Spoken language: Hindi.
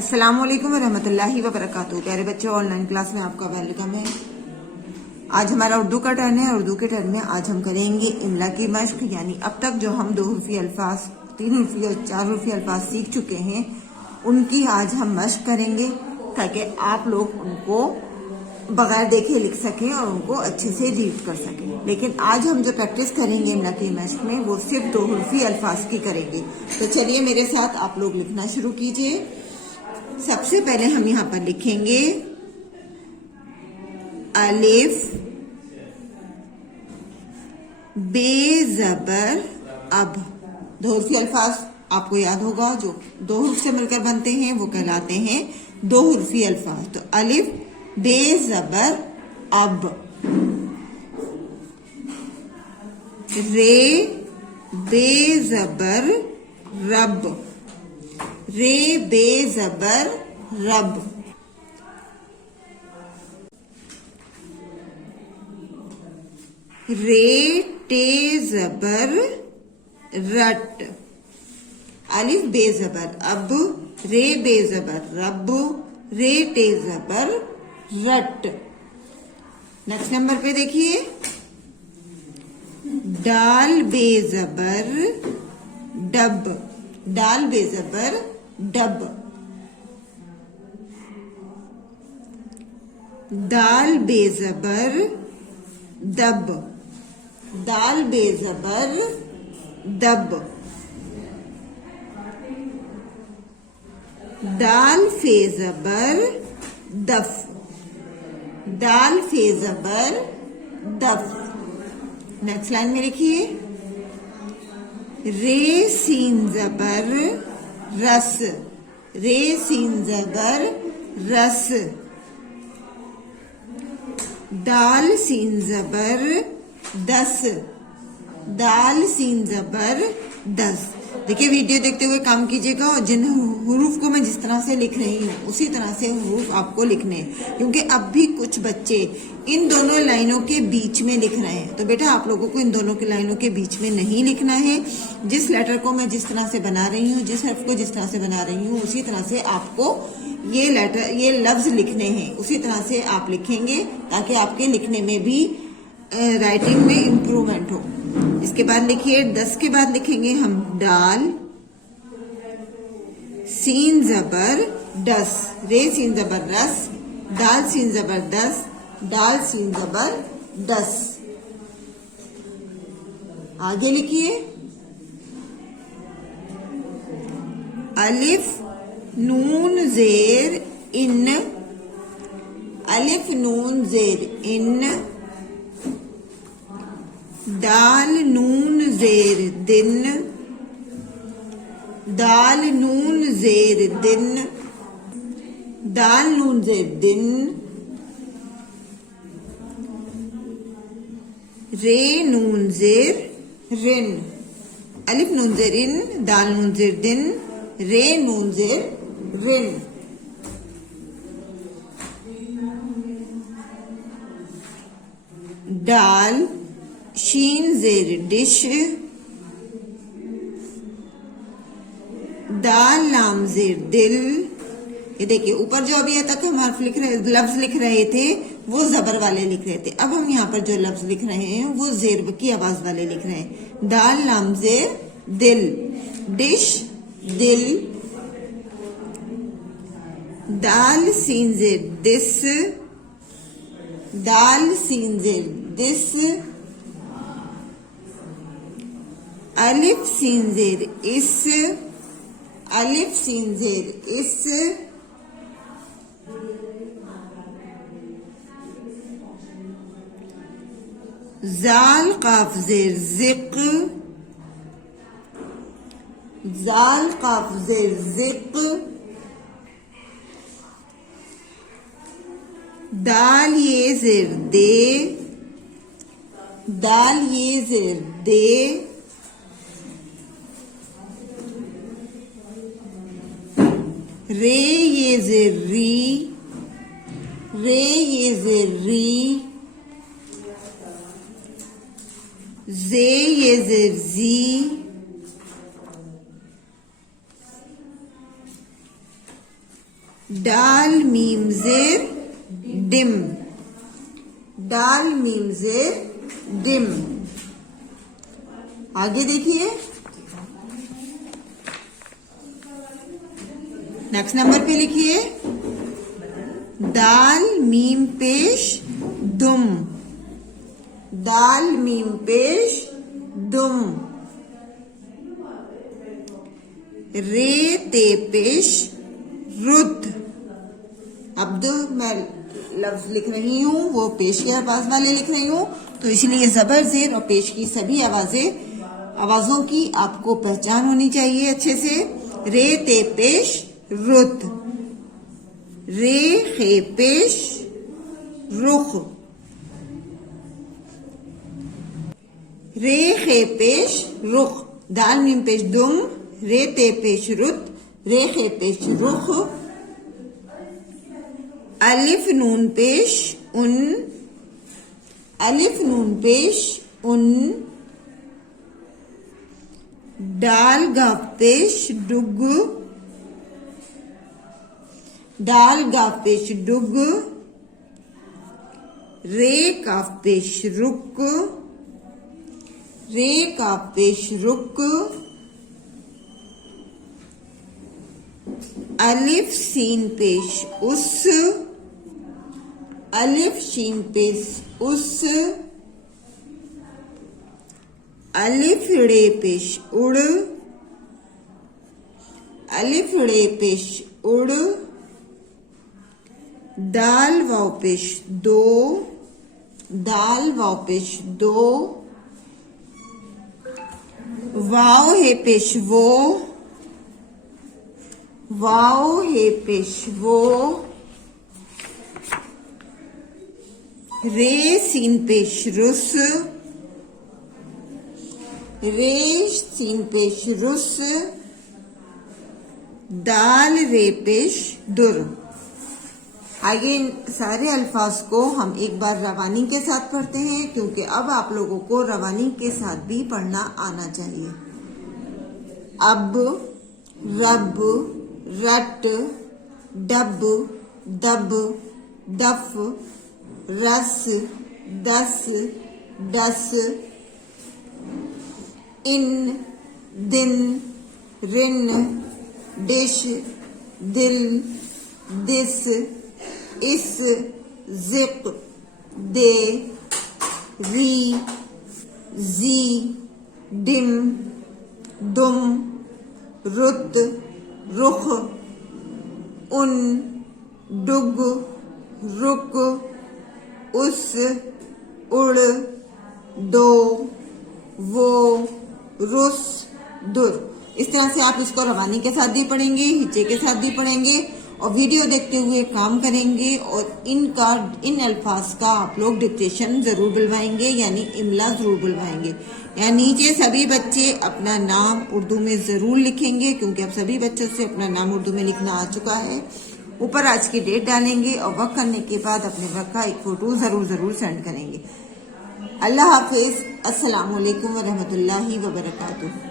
अस्सलामुअलैकुम वरहमतुल्लाहि वबरकातुहू। प्यारे बच्चों, ऑनलाइन क्लास में आपका वेलकम है। आज हमारा उर्दू का टर्न है। उर्दू के टर्न में आज हम करेंगे इमला की मश्क, यानी अब तक जो हम 2 हुर्फी अल्फाज, 3 हुर्फी और 4 हुर्फी अल्फाज सीख चुके हैं, उनकी आज हम मश्क करेंगे ताकि आप लोग उनको बगैर देखे लिख सकें और उनको अच्छे से रीड कर सकें। लेकिन आज हम जो प्रैक्टिस करेंगे इमला की मश्क में, वो सिर्फ 2 हुर्फी अल्फाज की करेंगे। तो चलिए मेरे साथ आप लोग लिखना शुरू कीजिए। सबसे पहले हम यहाँ पर लिखेंगे अलिफ बे जबर अब। 2 हुर्फी अल्फाज आपको याद होगा, जो 2 हुर्फ से मिलकर बनते हैं वो कहलाते हैं 2 हुर्फी अल्फाज। तो अलिफ बे जबर अब, रे बे जबर रब, रे बे जबर रब, रे टे जबर रट, अलिफ बे जबर अब, रे बे जबर रब, रे टे जबर रट। नेक्स्ट नंबर पे देखिए, डाल बे जबर डब, डाल बे जबर डब, दाल बे जबर दब, दाल बे जबर दब, दाल फे जबर दफ, दाल फे जबर दफ। नेक्स्ट लाइन में लिखिए, रे सीन जबर रस, रे सीन जबर रस, दाल सीन जबर दस, दाल सीन जबर दस। देखिए, वीडियो देखते हुए काम कीजिएगा और जिन हुरूफ को मैं जिस तरह से लिख रही हूँ उसी तरह से हुरूफ आपको लिखने हैं, क्योंकि अब भी कुछ बच्चे इन दोनों लाइनों के बीच में लिख रहे हैं। तो बेटा, आप लोगों को इन दोनों की लाइनों के बीच में नहीं लिखना है। जिस लेटर को मैं जिस तरह से बना रही हूँ, जिस हर्फ को जिस तरह से बना रही हूँ, उसी तरह से आपको ये लेटर, ये लफ्ज लिखने हैं। उसी तरह से आप लिखेंगे ताकि आपके लिखने में भी, राइटिंग में इम्प्रूवमेंट हो। इसके बाद लिखिए, 10 के बाद लिखेंगे हम डाल सीन जबर डस, रे सीन जबर रस, दाल सीन जबर दस, डाल सीन जबर दस। आगे लिखिए, अलिफ नून जेर इन, अलिफ नून जेर इन, दाल नून जेर दिन, दाल नून जेर दिन, दाल नून जेर दिन, रे नून जेर रिन, अलिफ नून जेर इन, दाल नून जेर दिन, रे नून जेर रिन। दाल शीन जेर डिश, दाल लाम जेर दिल। ये देखिए, ऊपर जो अभी तक हम हर्फ लिख रहे, लफ्ज लिख रहे थे, वो जबर वाले लिख रहे थे। अब हम यहाँ पर जो लफ्ज लिख रहे हैं वो जेर की आवाज वाले लिख रहे हैं। दाल लाम जेर दिल, डिश दिल, दाल सीन जेर दिस, दाल सीन जेर दिस, अलिफ सीन जेर इस, अलिफ सीन जेर इस, जाल काफ जेर जिक, जाल काफ जेर जिक, दाल ये जेर दे, दाल ये जेर दे, रे ये जेर री, रे ये जेर री, जे ये जेर जी, डाल मीम जेर डिम, डाल मीम जेर डिम। आगे देखिए, नेक्स्ट नंबर पे लिखिए दाल मीम पेश दुम, दाल मीम पेश दुम। रे ते पेश रुद। अब जो मैं लफ्ज लिख रही हूं वो पेश की आवाज वाले लिख रही हूं, तो इसलिए जबर जेर और पेश की सभी आवाजों की आपको पहचान होनी चाहिए अच्छे से। रे ते पेश रुद, रे खे पेश रुख, रे खे पेश रुख। दाल मीम पेश दुम, रे ते पेश रुद, रे खे पेश रुख। अलिफ नून पेश उन, अलिफ नून पेश उन। डाल गाफ पेश डुग, डाल गाफ पेश डुग। रे काफ पेश रुक, रे काफ पेश रुक। अलिफ सीन पेश उस, अलिफ शीन पेश उस। अलिफ ड़े पेश उड़, अलिफ ड़े पेश उड़। दाल वाव पेश दो, दाल वाव पेश दो। वाव है पेश वो, वाव है पेश वो। रे सीन पेश रुस, रे सीन पेश रुस। दाल रे पेश दुर। आगे इन सारे अल्फाज को हम एक बार रवानी के साथ पढ़ते हैं, क्योंकि अब आप लोगों को रवानी के साथ भी पढ़ना आना चाहिए। अब, रब, रट, डब, दब, दफ, रस, दस, डस। इन, दिन, रिन, डिश, दिल, दिस, इस, जिक, दे, री, जी, डिम, दुम, रुत, रुख, उन, डुग, रुक, उस, उड़, दो, वो, रुस, दुर। इस तरह से आप इसको रवानी के साथ भी पढ़ेंगे, हिज्जे के साथ भी पढ़ेंगे और वीडियो देखते हुए काम करेंगे। और इन अल्फाज का आप लोग डिक्टेशन जरूर बुलवाएंगे, यानी इमला जरूर बुलवाएंगे। यहाँ नीचे सभी बच्चे अपना नाम उर्दू में जरूर लिखेंगे, क्योंकि अब सभी बच्चों से अपना नाम उर्दू में लिखना आ चुका है। ऊपर आज की डेट डालेंगे और वक्त करने के बाद अपने वक्त का एक फोटो जरूर सेंड करेंगे। अल्लाह हाफिज। अस्सलाम वालेकुम व रहमतुल्लाहि व बरकातुहू।